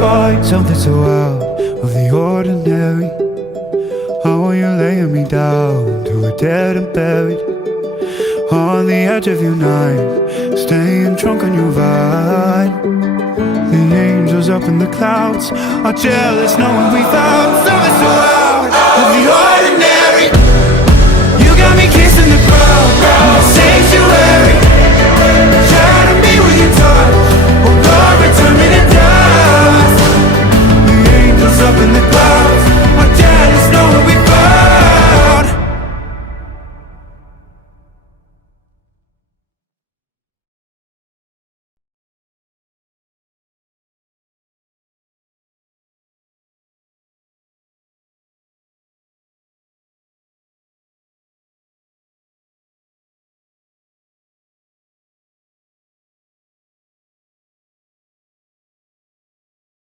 find something so out of the ordinary. How are you laying me down to a dead and buried on the edge of your night, staying drunk on your vine. The angels up in the clouds are jealous knowing we found something so out of the ordinary. You got me kissing the ground in the sanctuary, trying to be with your touch.